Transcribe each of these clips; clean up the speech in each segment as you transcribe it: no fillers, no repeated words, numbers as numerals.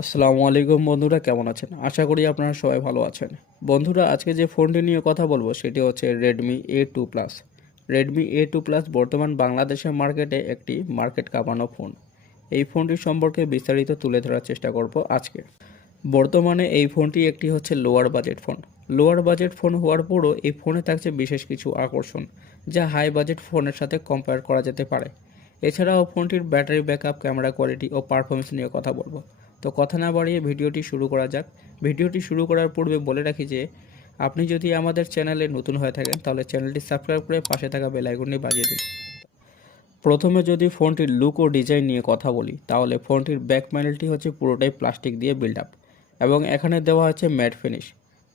আসসালামু আলাইকুম বন্ধুরা, কেমন আছেন? আশা করি আপনারা সবাই ভালো আছেন। বন্ধুরা, আজকে যে ফোনটি নিয়ে কথা বলবো সেটি হচ্ছে Redmi A2 plus. Redmi A2 plus বর্তমান বাংলাদেশের মার্কেটে একটি মার্কেট কাঁপানো ফোন। এই ফোনটি সম্পর্কে বিস্তারিত তুলে ধরার চেষ্টা করব আজকে। বর্তমানে এই ফোনটি একটি হচ্ছে lower budget phone. Lower budget phone হওয়ার পরও এই ফোনে থাকছে বিশেষ কিছু আকর্ষণ, যা হাই বাজেট ফোনের সাথে কম্পেয়ার করা যেতে পারে। এছাড়াও ফোনটির ব্যাটারি ব্যাকআপ, ক্যামেরা কোয়ালিটি ও পারফরমেন্স নিয়ে কথা বলবো। তো কথা না বাড়িয়ে ভিডিওটি শুরু করা যাক। ভিডিওটি শুরু করার পূর্বে বলে রাখি যে আপনি যদি আমাদের চ্যানেলে নতুন হয়ে থাকেন তাহলে চ্যানেলটি সাবস্ক্রাইব করে পাশে থাকা বেল আইকনটি বাজিয়ে দিন। প্রথমে যদি ফোনটির লুক ও ডিজাইন নিয়ে কথা বলি তাহলে ফোনটির ব্যাক প্যানেলটি হচ্ছে পুরোটাই প্লাস্টিক দিয়ে বিল্ড আপ এবং এখানে দেওয়া হচ্ছে ম্যাট ফিনিশ।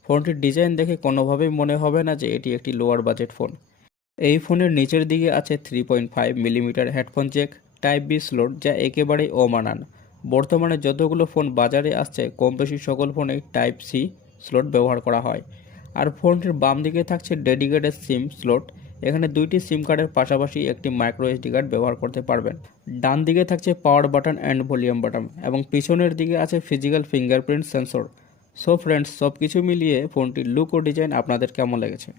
ফোনটির ডিজাইন দেখে কোনোভাবেই মনে হবে না যে এটি একটি লোয়ার বাজেট ফোন। এই ফোনের নিচের দিকে আছে 3.5 millimetre headphone jack type B slot, যা একেবারেই অমানান। বর্তমানে যতগুলো ফোন বাজারে আসছে কম বেশি সকল ফোনে টাইপ সি স্লট ব্যবহার করা হয়। আর ফোনটির বাম দিকে থাকছে ডেডিকেটেড সিম স্লট। এখানে দুইটি সিম কার্ডের পাশাপাশি একটি মাইক্রো এসডি কার্ড ব্যবহার করতে পারবেন। ডান দিকে থাকছে power button and volume button এবং পিছনের দিকে আছে physical fingerprint sensor. So friends, সব কিছু মিলিয়ে ফোনটির লুক ও ডিজাইন আপনাদের কেমন লেগেছে?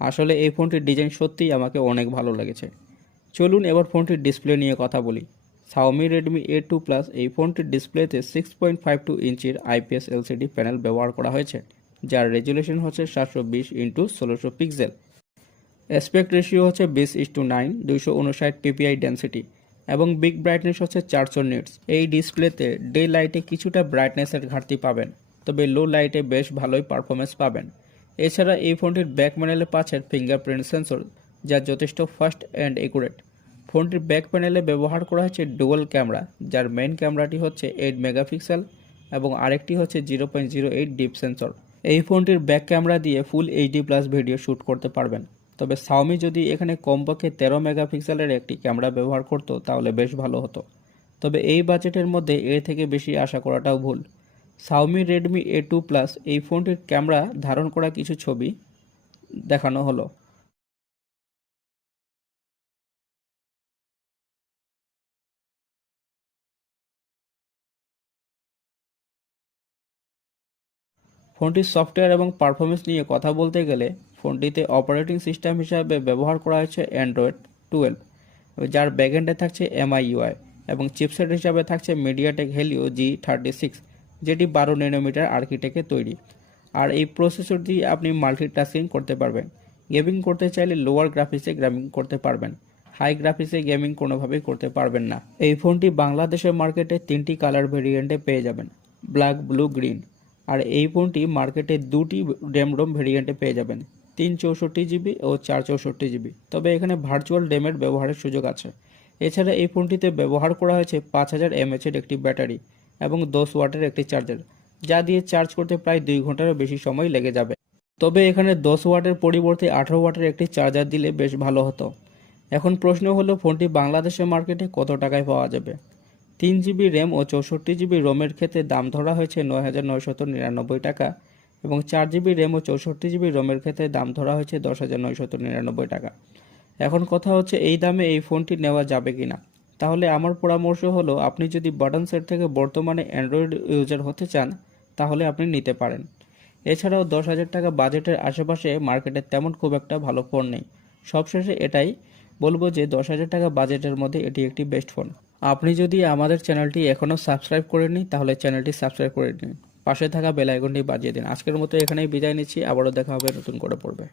আসলে এই ফোনটির ডিজাইন সত্যিই আমাকে অনেক ভালো লেগেছে। চলুন এবার ফোনটির ডিসপ্লে নিয়ে কথা বলি। Xiaomi Redmi A2 Plus এই ফোনটির ডিসপ্লেতে 6.52 ইঞ্চির IPS LCD প্যানেল ব্যবহার করা হয়েছে, যার রেজুলেশন হচ্ছে 720x1600 পিক্সেল। অ্যাসপেক্ট রেশিও হচ্ছে 20:9, 259 ppi ডেন্সিটি এবং বিগ ব্রাইটনেস হচ্ছে 400 নিটস। এই ডিসপ্লেতে ডে লাইটে কিছুটা ব্রাইটনেসের ঘাটতি পাবেন, তবে লো লাইটে বেশ ভালোই পারফরমেন্স পাবেন। এছাড়া এই ফোনটির ব্যাক প্যানেলে পাচ্ছেন ফিঙ্গারপ্রিন্ট সেন্সর, যা যথেষ্ট ফাস্ট অ্যান্ড একুরেট। ফোনটির ব্যাক প্যানেলে ব্যবহার করা হচ্ছে ডুয়াল ক্যামেরা, যার মেইন ক্যামেরাটি হচ্ছে 8 মেগাপিক্সেল এবং আরেকটি হচ্ছে 0.08 ডিপ সেন্সর। এই ফোনটির ব্যাক ক্যামেরা দিয়ে full HD plus video shoot করতে পারবেন। তবে Xiaomi যদি এখানে কমপক্ষে 13 মেগাপিক্সেলের একটি ক্যামেরা ব্যবহার করতো তাহলে বেশ ভালো হতো। তবে এই বাজেটের মধ্যে এর থেকে বেশি আশা করাটাও ভুল। Xiaomi Redmi A2 Plus এই ফোনটির ক্যামেরা ধারণ করা কিছু ছবি দেখানো হলো। ফোনটির সফটওয়্যার এবং পারফরমেন্স নিয়ে কথা বলতে গেলে ফোনটিতে অপারেটিং সিস্টেম হিসাবে ব্যবহার করা হয়েছে অ্যান্ড্রয়েড 12, যার ব্যাকএন্ডে থাকছে MIUI এবং চিপসেট হিসাবে থাকছে মিডিয়াটেক হেলিও G36, যেটি 12 ন্যানোমিটার আর্কিটেক্টে তৈরি। আর এই প্রসেসর দিয়ে আপনি মাল্টিটাস্কিং করতে পারবেন। গেমিং করতে চাইলে লোয়ার গ্রাফিক্সে গেমিং করতে পারবেন, হাই গ্রাফিক্সে গেমিং কোনোভাবেই করতে পারবেন না। এই ফোনটি বাংলাদেশের মার্কেটে 3টি কালার ভেরিয়েন্টে পেয়ে যাবেন, ব্ল্যাক, ব্লু, গ্রিন। আর এই ফোনটি মার্কেটে 2টি র্যাম রোম ভেরিয়েন্টে পেয়ে যাবেন, 364 জিবি ও 464 জিবি। তবে এখানে ভার্চুয়াল র্যামের ব্যবহারের সুযোগ আছে। এছাড়া এই ফোনটিতে ব্যবহার করা হয়েছে 5000 mAh-এর একটি ব্যাটারি এবং 10 ওয়াটের একটি চার্জার, যা দিয়ে চার্জ করতে প্রায় 2 ঘন্টারও বেশি সময় লেগে যাবে। তবে এখানে 10 ওয়াটের পরিবর্তে 18 ওয়াটের একটি চার্জার দিলে বেশ ভালো হতো। এখন প্রশ্ন হলো ফোনটি বাংলাদেশের মার্কেটে কত টাকায় পাওয়া যাবে? 3 জিবি র্যাম ও 64 জিবি রোমের ক্ষেত্রে দাম ধরা হয়েছে 9,999 টাকা এবং 4 জিবি র্যাম ও 64 জিবি রোমের ক্ষেত্রে দাম ধরা হয়েছে 10,999 টাকা। এখন কথা হচ্ছে এই দামে এই ফোনটি নেওয়া যাবে কিনা। তাহলে আমার পরামর্শ হলো, আপনি যদি বাটন সেট থেকে বর্তমানে অ্যান্ড্রয়েড ইউজার হতে চান তাহলে আপনি নিতে পারেন। এছাড়াও 10,000 টাকা বাজেটের আশেপাশে মার্কেটে তেমন খুব একটা ভালো ফোন নেই। সবশেষে এটাই বলবো যে 10,000 টাকা বাজেটের মধ্যে এটি একটি বেস্ট ফোন। আপনি যদি আমাদের চ্যানেলটি এখনও সাবস্ক্রাইব করেননি তাহলে চ্যানেলটি সাবস্ক্রাইব করে নিন, পাশে থাকা বেল আইকনটি বাজিয়ে দিন। আজকের মতো এখানেই বিদায় নিচ্ছি, আবারও দেখা হবে নতুন করে পড়বে।